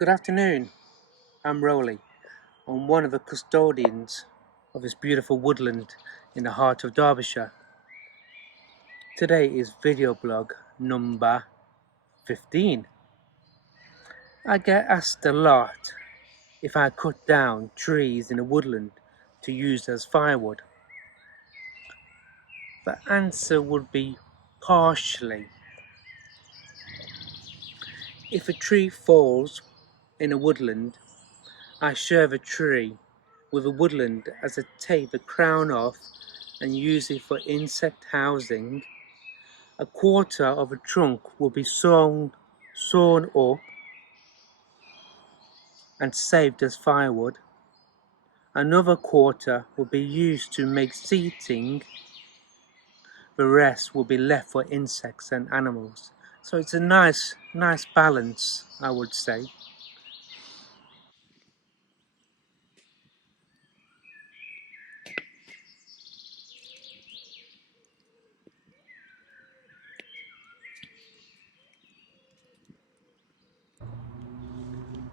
Good afternoon, I'm Roly. I'm one of the custodians of this beautiful woodland in the heart of Derbyshire. Today is video blog number 15. I get asked a lot if I cut down trees in the woodland to use as firewood. The answer would be partially. If a tree falls in a woodland, I share the tree with a woodland as I take the crown off and use it for insect housing. A quarter of a trunk will be sawn up and saved as firewood. Another quarter will be used to make seating. The rest will be left for insects and animals. So it's a nice balance, I would say.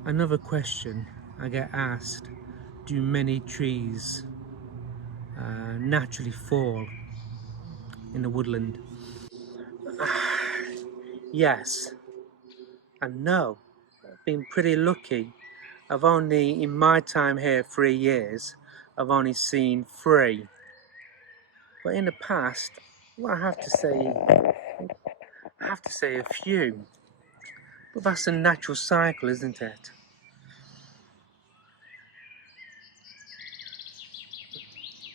Another question I get asked, do many trees naturally fall in the woodland? Yes and no. I've been pretty lucky. I've only, in my time here, 3 years, I've only seen 3. But in the past, well, I have to say a few. But that's a natural cycle, isn't it?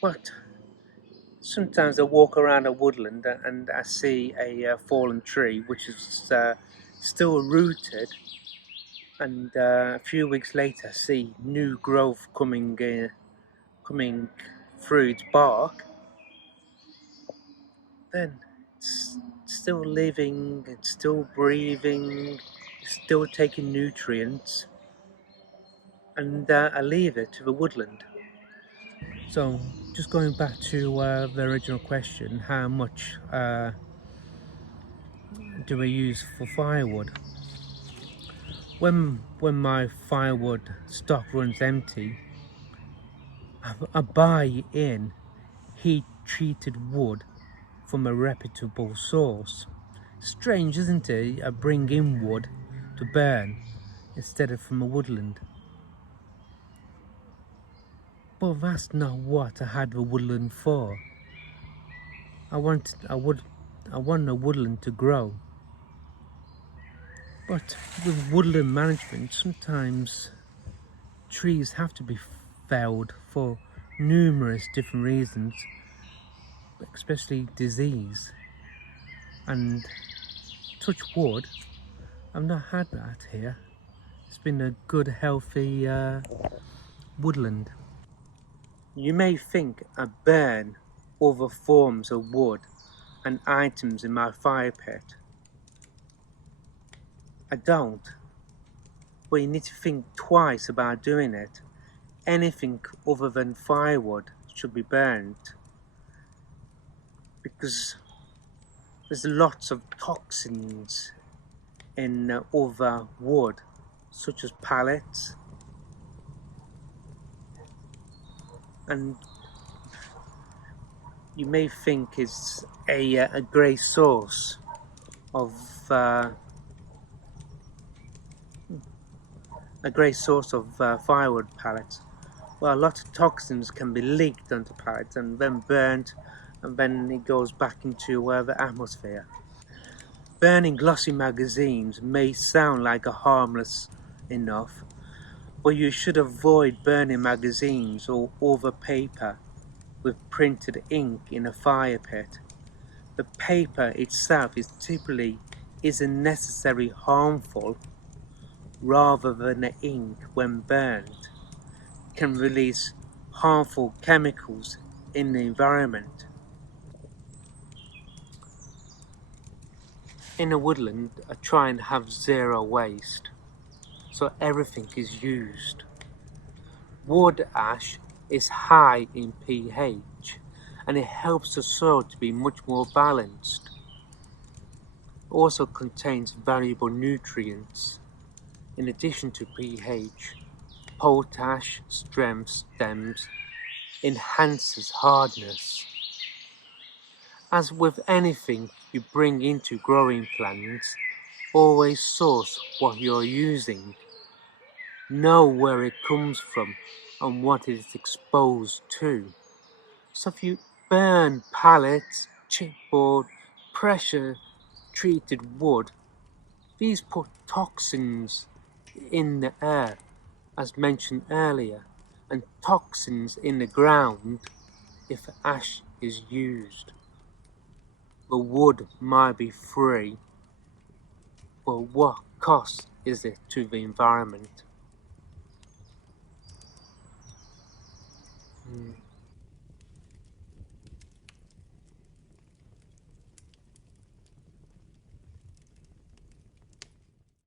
But sometimes I walk around a woodland and I see a fallen tree which is still rooted, and a few weeks later I see new growth coming through its bark. Then it's still living, it's still breathing, it's still taking nutrients, and I leave it to the woodland. So just going back to the original question, how much do we use for firewood? When my firewood stock runs empty, I buy in heat treated wood from a reputable source. Strange, isn't it? I bring in wood to burn instead of from a woodland. But that's not what I had the woodland for. I want a woodland to grow. But with woodland management, sometimes trees have to be felled for numerous different reasons, especially disease. And touch wood, I've not had that here. It's been a good, healthy woodland. You may think I burn other forms of wood and items in my fire pit. I don't. But you need to think twice about doing it. Anything other than firewood should be burnt, because there's lots of toxins in other wood, such as pallets, and you may think it's a great source of firewood pallets. Well, a lot of toxins can be leaked onto pallets and then burnt, and then it goes back into the atmosphere. Burning glossy magazines may sound like a harmless enough, but you should avoid burning magazines or other paper with printed ink in a fire pit. The paper itself isn't necessarily harmful, rather than the ink, when burned, can release harmful chemicals in the environment. In a woodland, I try and have zero waste, so everything is used. Wood ash is high in pH, and it helps the soil to be much more balanced. It also contains valuable nutrients. In addition to pH, potash strengthens stems, enhances hardness. As with anything you bring into growing plants, always source what you're using. Know where it comes from and what it is exposed to. So if you burn pallets, chipboard, pressure treated wood, these put toxins in the air, as mentioned earlier, and toxins in the ground if ash is used. The wood might be free, but what cost is it to the environment?